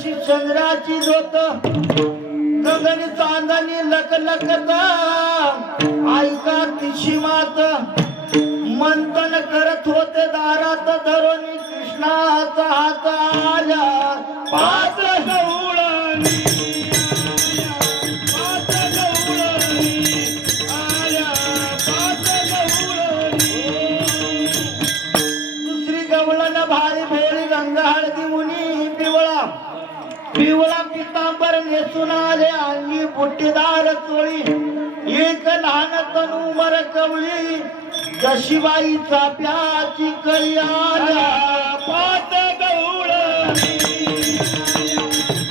जशी चंद्राची जोत. गगन चांदणी लक ऐका तिशी मात मंथन करत होते दारात धरून कृष्णाचा हात आल्या. पाच गवळणी. पिवळा पितांबर नेसून आले अंगी बुट्टीदार चोळी. एक लहान तनू मर कवळी. जशीबाई चाप्याची कळी आल्या. पाच गवळ.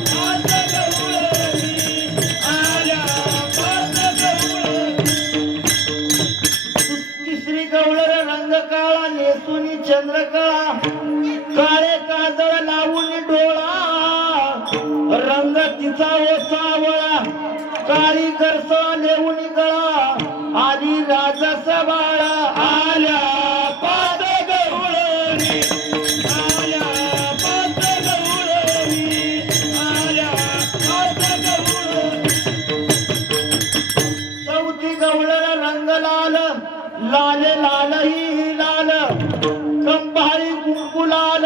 पाच तिचा ओसावळा काळी गरसळा लेऊन गळा आणि राजा बाळा आल्या पाच गवळणी आल्या पाच गवळणी आल्या पाच गवळणी चौथी गवळण रंग लाल लाले लाल ही लाल कंभाळी कुंकू लाल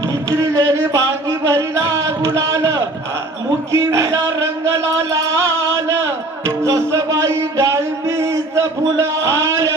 मित्रिलेली भांगी भर फुलाल मुखी विना रंग लाल जस बाई डाळबीच फुलाल